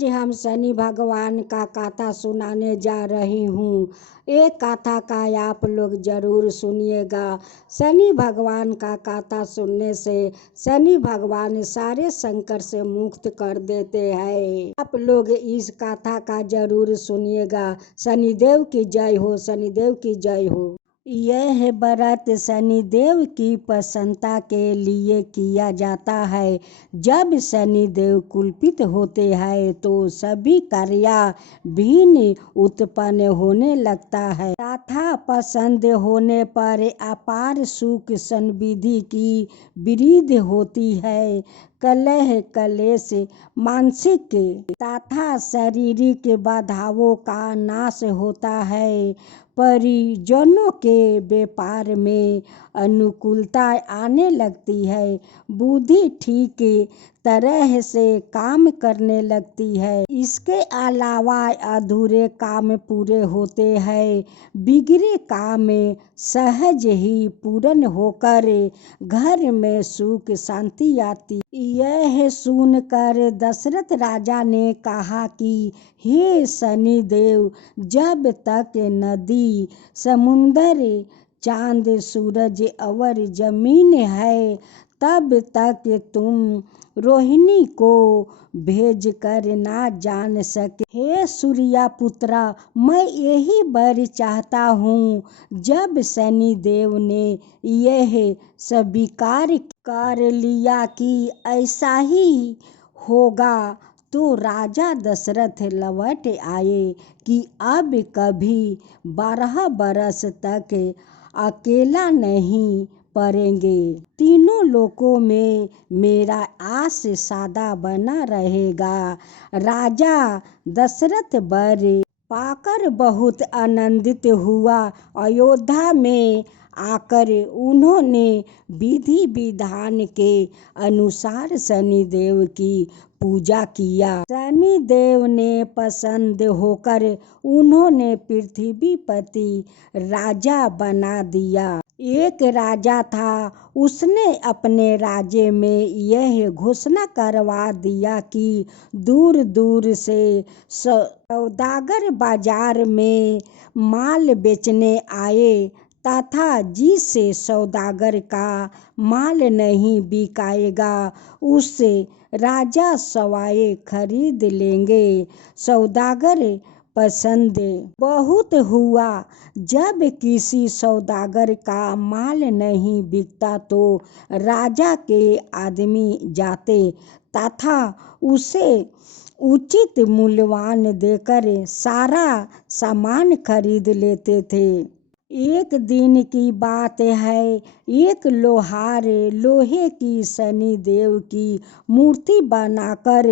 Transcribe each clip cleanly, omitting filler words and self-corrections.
आज हम शनि भगवान का कथा सुनाने जा रही हूँ। एक कथा का आप लोग जरूर सुनिएगा। शनि भगवान का कथा सुनने से शनि भगवान सारे संकट से मुक्त कर देते हैं। आप लोग इस कथा का जरूर सुनिएगा। शनिदेव की जय हो, शनिदेव की जय हो। यह व्रत शनिदेव की प्रसन्नता के लिए किया जाता है। जब शनिदेव कुपित होते हैं तो सभी कार्य विघ्न उत्पन्न होने लगता है तथा पसंद होने पर अपार सुख समृद्धि की वृद्धि होती है। कलह कलेश मानसिक तथा शारीरिक बाधाओं का नाश होता है। परिजनों के व्यापार में अनुकूलता आने लगती है। बुद्धि ठीक तरह से काम करने लगती है। इसके अलावा अधूरे काम पूरे होते हैं। बिगड़े काम सहज ही पूर्ण होकर घर में सुख शांति आती। यह सुनकर दशरथ राजा ने कहा कि हे शनिदेव, जब तक नदी समुद्र चांद सूरज और जमीन है तब तक तुम रोहिणी को भेज कर ना जान सके। हे सूर्यपुत्रा, मैं यही वर चाहता हूँ। जब शनिदेव ने यह स्वीकार कर लिया कि ऐसा ही होगा तो राजा दशरथ लौट आए कि अब कभी 12 बरस तक अकेला नहीं पड़ेंगे। तीनों लोकों में मेरा आस सदा बना रहेगा। राजा दशरथ वर पाकर बहुत आनंदित हुआ। अयोध्या में आकर उन्होंने विधि विधान के अनुसार शनिदेव की पूजा किया। शनिदेव ने प्रसन्न होकर उन्होंने पृथ्वीपति राजा बना दिया। एक राजा था, उसने अपने राज्य में यह घोषणा करवा दिया कि दूर दूर से सौदागर बाजार में माल बेचने आए तथा जिस सौदागर का माल नहीं बिकाएगा उससे राजा सवाए खरीद लेंगे। सौदागर पसंद बहुत हुआ। जब किसी सौदागर का माल नहीं बिकता तो राजा के आदमी जाते तथा उसे उचित मूल्यवान देकर सारा सामान खरीद लेते थे। एक दिन की बात है, एक लोहार लोहे की शनिदेव की मूर्ति बनाकर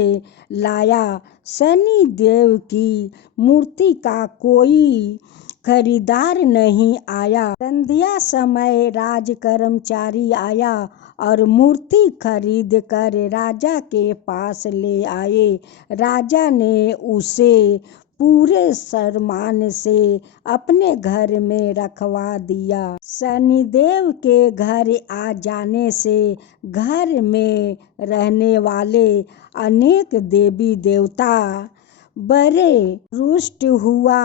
लाया। शनिदेव की मूर्ति का कोई खरीदार नहीं आया। संध्या समय राज कर्मचारी आया और मूर्ति खरीद कर राजा के पास ले आए। राजा ने उसे पूरे सम्मान से अपने घर में रखवा दिया। शनिदेव के घर आ जाने से घर में रहने वाले अनेक देवी देवता बड़े रुष्ट हुआ।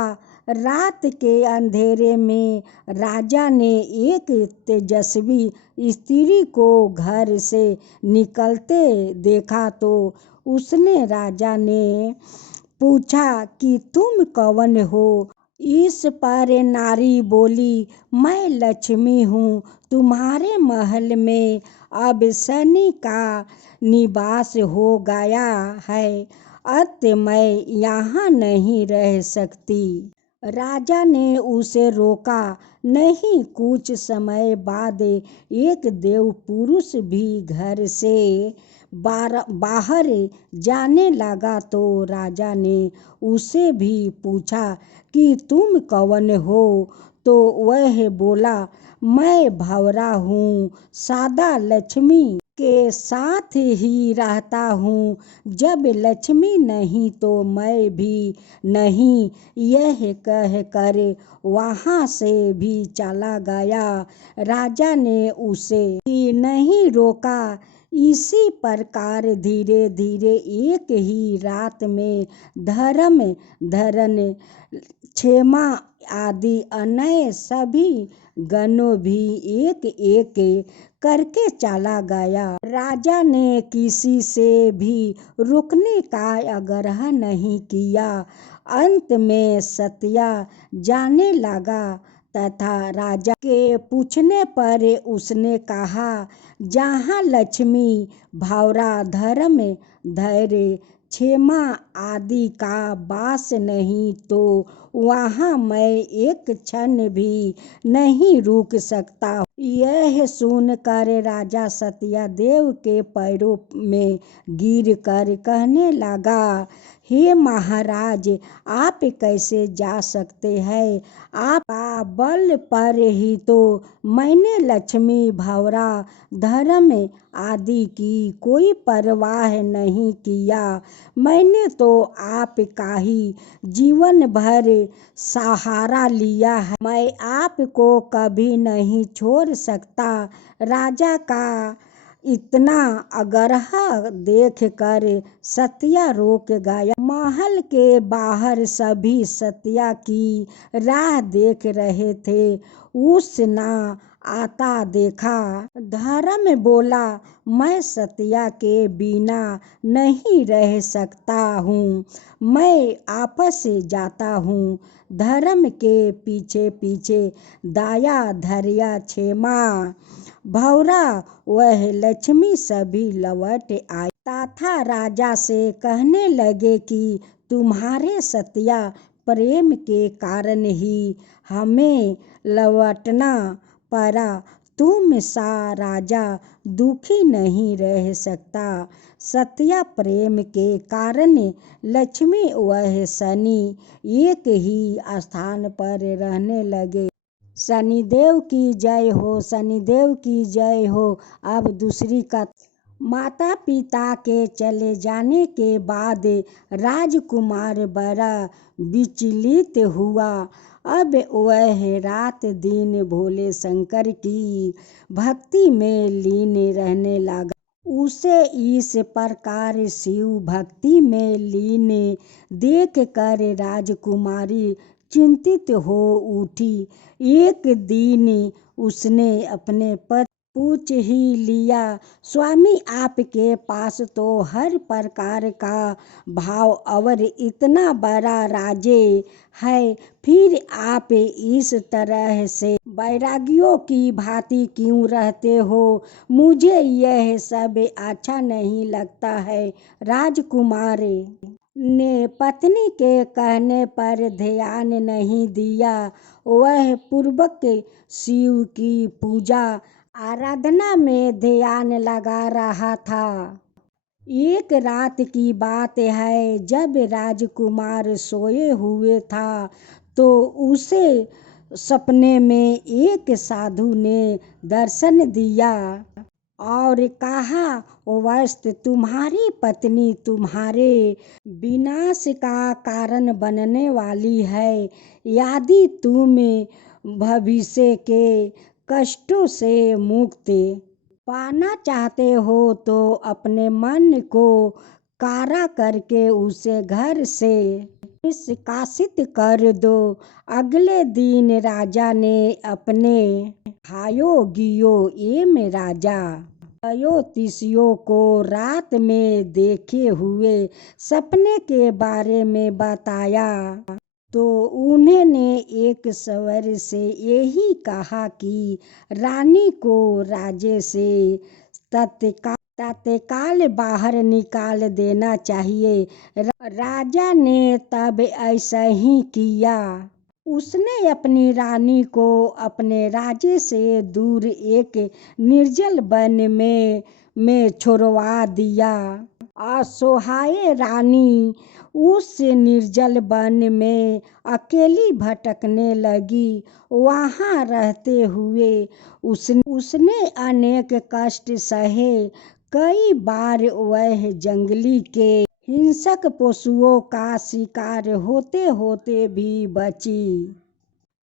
रात के अंधेरे में राजा ने एक तेजस्वी स्त्री को घर से निकलते देखा तो उसने राजा ने पूछा कि तुम कौन हो। इस पर नारी बोली, मैं लक्ष्मी हूँ। तुम्हारे महल में अब शनि का निवास हो गया है, अतः मैं यहाँ नहीं रह सकती। राजा ने उसे रोका नहीं। कुछ समय बाद एक देव पुरुष भी घर से बाहर जाने लगा तो राजा ने उसे भी पूछा कि तुम कौन हो। तो वह बोला, मैं भंवरा हूँ, सदा लक्ष्मी के साथ ही रहता हूँ। जब लक्ष्मी नहीं तो मैं भी नहीं। यह कहकर वहाँ से भी चला गया। राजा ने उसे नहीं रोका। इसी प्रकार धीरे धीरे एक ही रात में धर्म धरण क्षेमा आदि अन्य सभी गणों भी एक एक करके चला गया। राजा ने किसी से भी रुकने का आग्रह नहीं किया। अंत में सत्या जाने लगा तथा राजा के पूछने पर उसने कहा, जहाँ लक्ष्मी भौरा धर्म धैर्य क्षेमा आदि का वास नहीं तो वहाँ मैं एक क्षण भी नहीं रुक सकता। यह सुनकर राजा सत्यदेव के पैरों में गिर कर कहने लगा, हे महाराज, आप कैसे जा सकते हैं? आपका बल पर ही तो मैंने लक्ष्मी भौरा धर्म आदि की कोई परवाह नहीं किया। मैंने तो आपका ही जीवन भर सहारा लिया है। मैं आपको कभी नहीं छोड़ सकता। राजा का इतना आग्रह देख कर सत्या रोक गया। महल के बाहर सभी सत्या की राह देख रहे थे। उस ना आता देखा। धर्म बोला, मैं सत्या के बिना नहीं रह सकता हूँ, मैं आपस जाता हूँ। धर्म के पीछे पीछे दया धैर्य क्षेमा भौरा वह लक्ष्मी सभी लौट आई तथा राजा से कहने लगे कि तुम्हारे सत्या प्रेम के कारण ही हमें लौटना पड़ा। तुम सा राजा दुखी नहीं रह सकता। सत्या प्रेम के कारण लक्ष्मी वह शनि एक ही स्थान पर रहने लगे। शनिदेव की जय हो, शनिदेव की जय हो। अब दूसरी कथा। माता पिता के चले जाने के बाद राजकुमार बड़ा विचलित हुआ। अब वह रात दिन भोले शंकर की भक्ति में लीन रहने लगा। उसे इस प्रकार शिव भक्ति में लीन देख कर राजकुमारी चिंतित हो उठी। एक दिन उसने अपने पति पूछ ही लिया, स्वामी आपके पास तो हर प्रकार का भाव और इतना बड़ा राज्य है, फिर आप इस तरह से वैरागियों की भांति क्यों रहते हो? मुझे यह सब अच्छा नहीं लगता है। राजकुमार ने पत्नी के कहने पर ध्यान नहीं दिया। वह पूर्वक शिव की पूजा आराधना में ध्यान लगा रहा था। एक रात की बात है, जब राजकुमार सोए हुए था तो उसे सपने में एक साधु ने दर्शन दिया और कहा, वस्त तुम्हारी पत्नी तुम्हारे विनाश का कारण बनने वाली है। यदि तुम भविष्य के कष्टों से मुक्ति पाना चाहते हो तो अपने मन को कारा करके उसे घर से निष्कासित कर दो। अगले दिन राजा ने अपने भाइयों गियो एवं राजा ज्योतिषियों को रात में देखे हुए सपने के बारे में बताया तो उन्होंने एक स्वर से यही कहा कि रानी को राज्य से तत्काल बाहर निकाल देना चाहिए। राजा ने तब ऐसा ही किया। उसने अपनी रानी को अपने राज्य से दूर एक निर्जल वन में छोड़वा दिया। असहाय रानी उस निर्जल वन में अकेली भटकने लगी। वहाँ रहते हुए उसने अनेक कष्ट सहे। कई बार वह जंगली के हिंसक पशुओं का शिकार होते होते भी बची।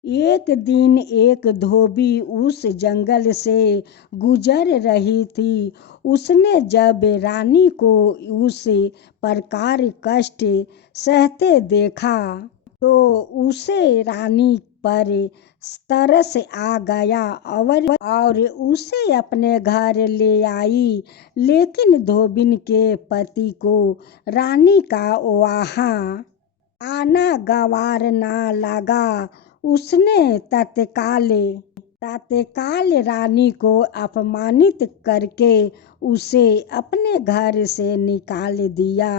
एक दिन एक धोबी उस जंगल से गुजर रही थी। उसने जब रानी को उस प्रकार कष्ट सहते देखा तो उसे रानी पर तरस आ गया और उसे अपने घर ले आई। लेकिन धोबिन के पति को रानी का वहाँ आना गवार ना लगा। उसने तत्काल रानी को अपमानित करके उसे अपने घर से निकाल दिया।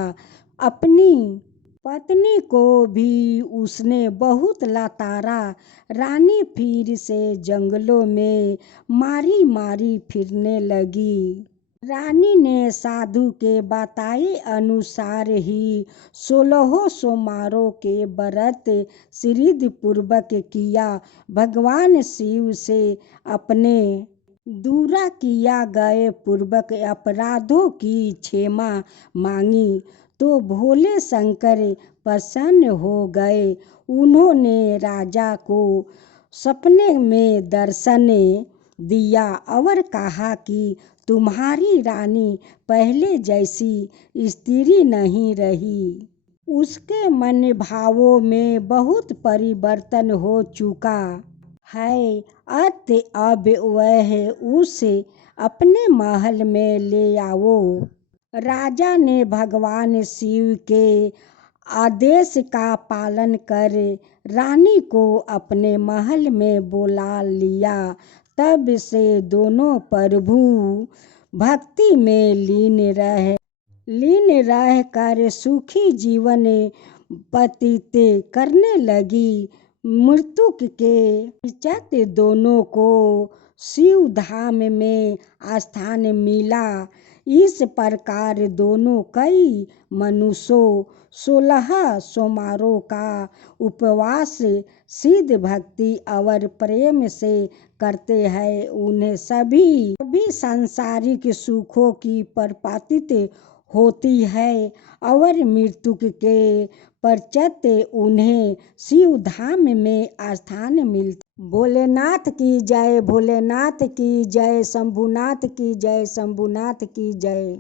अपनी पत्नी को भी उसने बहुत लताड़ा। रानी फिर से जंगलों में मारी मारी फिरने लगी। रानी ने साधु के बताए अनुसार ही 16 सोमवारों के व्रत सिद्धि पूर्वक किया। भगवान शिव से अपने दूरा किया गए पूर्वक अपराधों की क्षमा मांगी तो भोले शंकर प्रसन्न हो गए। उन्होंने राजा को सपने में दर्शन दिया और कहा कि तुम्हारी रानी पहले जैसी स्त्री नहीं रही। उसके मन भावों में बहुत परिवर्तन हो चुका है। अब वह उसे अपने महल में ले आओ। राजा ने भगवान शिव के आदेश का पालन कर रानी को अपने महल में बुला लिया। तब से दोनों प्रभु भक्ति में लीन रह कर सुखी जीवन व्यतीत करने लगी। मृत्यु के पश्चात दोनों को शिव धाम में स्थान मिला। इस प्रकार दोनों कई मनुष्यों 16 सोमवारों का उपवास सिद्ध भक्ति और प्रेम से करते हैं। उन्हें सभी सांसारिक सुखों की प्राप्ति होती है और मृत्यु के पश्चात उन्हें शिव धाम में स्थान मिलता। भोलेनाथ की जय, भोलेनाथ की जय, शंभुनाथ की जय, शंभुनाथ की जय।